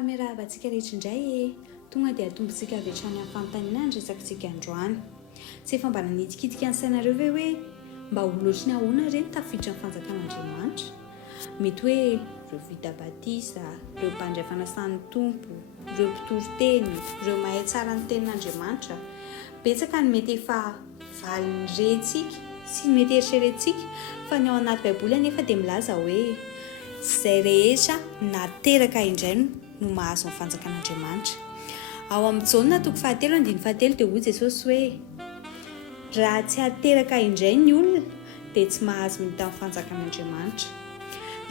Salome raha antsika rehetra indray tonga dia atombotsika avy hatrany amin'ny fanontaniana ny resakantsika androany. Tsy efa mba nanitikitika ny sainareo ve hoe mba ho loatra ny ahoana ireny tafiditra ny fanjakan'Andriamanitra? Mety hoe ireo vita batisa, ireo mpandray fanasany tompo, ireo mpitory-teny, ireo mahay tsara ny tenin'Andriamanitra. Betsaka ny mety efa valiny rentsika sy ny mety eritreretintsika fa ny ao anaty baiboly anefa dia milaza hoe izay rehetra nateraka indray no mahazo ny fanjakan'Andriamanitra. Ao amin'ny Jaona 4:7 dia hoy Jesosy hoe raha tsy hateraka indray ny olona dia tsy mahazo miditra amin'ny fanjakan'Andriamanitra.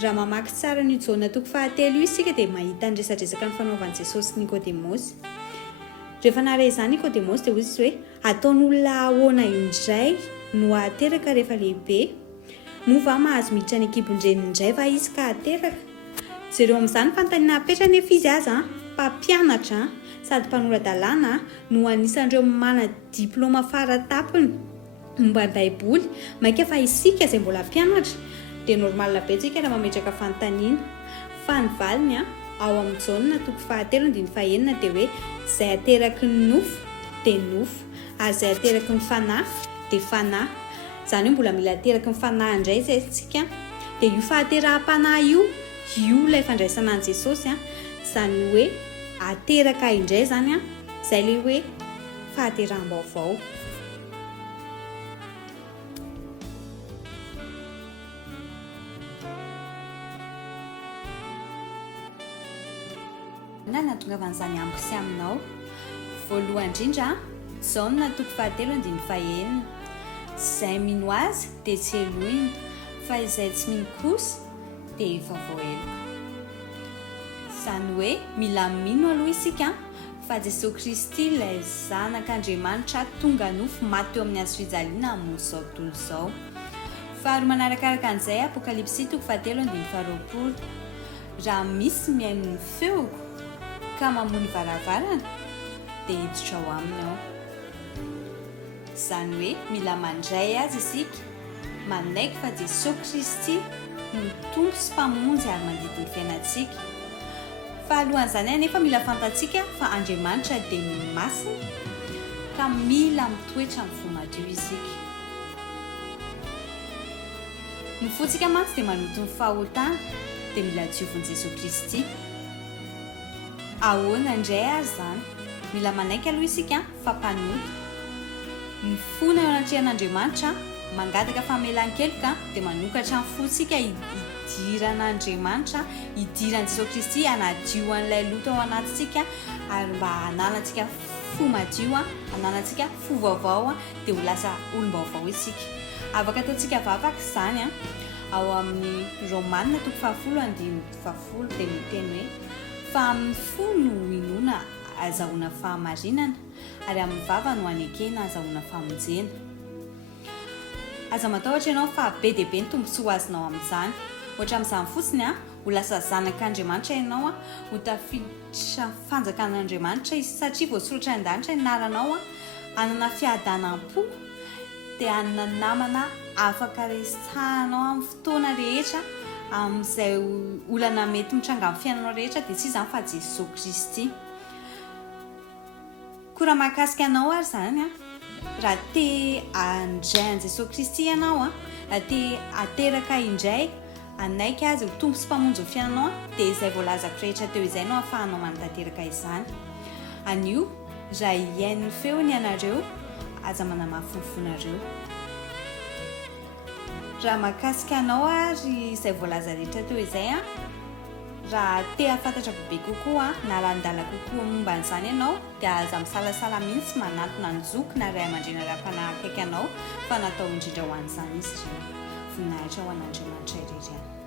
Raha mamaky tsara ny Jaona 4:7 io isika dia mahita ny resadresaka ny fanaovan'i Jesosy sy Nikodemosy. Rehefa nare izany Nikodemosy dia hoy izy hoe ataon'olona ahoana indray no hateraka rehefa lehibe? Moa va mahazo miditra ny ekibon-dreniny indray va izy ka hateraka? Jereo amin'izany fanontaniana apetra nefa izy aza mpampianatra sady mpanoradalàna no anisan'ireo mana diplôma faratapony momba ny baiboly, maika fa isika izay mbola mpianatra dia normalina betsika raha mametraka fanontaniana. Fa ny valiny ao amin'ny Jaona 4:7 dia hoe izay ateraky ny nofo dia nofo ary izay ateraky ny fanahy dia fanahy. Izany hoe mbola mila ateraky ny fanahy indray izay tsika dia io fahaterahm-panahy io ilay fandraisana an'i Jesosy izany hoe ateraka indray izany izay ilay hoe fahateraham-baovao. Nahatongavan'izany amiko sy aminao. Voalohany indrindra Jaona 4:7 izay mino azy dia tsy elohiny fa izay tsy mino kosa dia efa voaeloko. Izany hoe mila mino aloha isika fa Jesosy Kristy ilay zanak'Andriamanitra tonga nofo maty teo amin'ny hazo fijaliana amin'ny izao tontolo izao. Faharoa manarakaraka an'izay Apokalipsy 7:20 raha misy mihaino ny feoko ka mamono varavarana dia hiditra ao aminy aho. Izany hoe mila mandray azy isika manaiky fa Jesosy Kristy no tompo sy mpamonjy ary mandidi ny fiainantsika. Faharoan'izany anefa mila fantatsika fa Andriamanitra dia ny masina ka mila mitoetra amin'ny fo madio isika. Ny fontsika mantsy dia manoto ny fahotana dia mila diovin'i Jesosy Kristy. Ahoana indray ary izany? Mila manaiky aloha isika fa mpanoto. Ny fona eo anatrehan'Andriamanitra mangataka famelan-keloka dia manokatra ny fontsika idiran'Andriamanitra, idiran'i Jesosy Kristy hanadio an'ilay loto ao anatintsika ary mba hananantsika fo madio, hananantsika fo vaovao dia ho lasa olom-baovao isika. Afaka ataontsika vavaka izany ao amin'ny Romanina 5:10 dia miteny hoe fa amin'ny fo no inoana azahoana fahamarinana ary amin'ny vava no anekena azahoana famonjena. Aza matahotra ianao fa be dia be ny tombontsoa azonao amin'izany. Ohatra amin'izany fotsiny ho lasa zanak'Andriamanitra ianao, ho tafiditra fanjakan'Andriamanitra satria voasoratra an-danitra ny anaranao, hanana fiadanam-po dia hanana namana afaka resahanao amin'ny fotoana rehetra, amin'izay olana mety mitranga amin'ny fiainanao rehetra dia tsy izany fa Jesosy Kristy. Koa raha mahakasika anao ary izany raha te handray an'i Jesosy Kristy ianao, raha te ateraka indray anaiky azy ho tompo sy mpamonjy ny fiainanao dia izay voalazako rehetra teo izay no ahafahanao manantanteraka izany. Anio raha hiain'ny feony ianareo aza manamafy ny fonareo. Raha mahakasika anao ary izay voalaza rehetra teo izay raha te hafantatra bebe kokoa na landala kokoa momba an'izany ianao dia aza misalasala mihitsy manatona ny zoky na ray aman-dreny ara-panahy akaiky anao fa natao indrindra ho an'izany izy ireo. Voninahitra ho an'Andriamanitra irery.